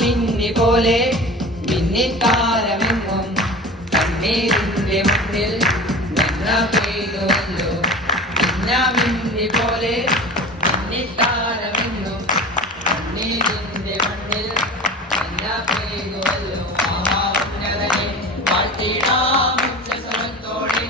മിന്നി പോലെ മിന്നിത്താരമെങ്ങും കണ്ണീരിന്റെ മുന്നിൽ നിന്ന പെയ്തുവല്ലോ മിന്നി പോലെ മിന്നിത്താരമെങ്ങും കണ്ണീരിന്റെ മണ്ണിൽ നിന്ന പെയ്തുവല്ലോ ഉന്നതനെ വാഴ്ത്തിടാം ഉച്ചസ്വരത്തോടെ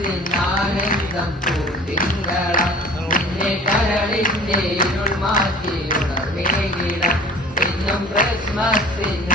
ക്രിസ്മസിനാനന്ദം പൂത്തിങ്കളം നിന്നെ കരളിന്റെ ഇരുൾ മാറ്റി ഉണർവേകിടം എന്നും ക്രിസ്മസിനാനന്ദം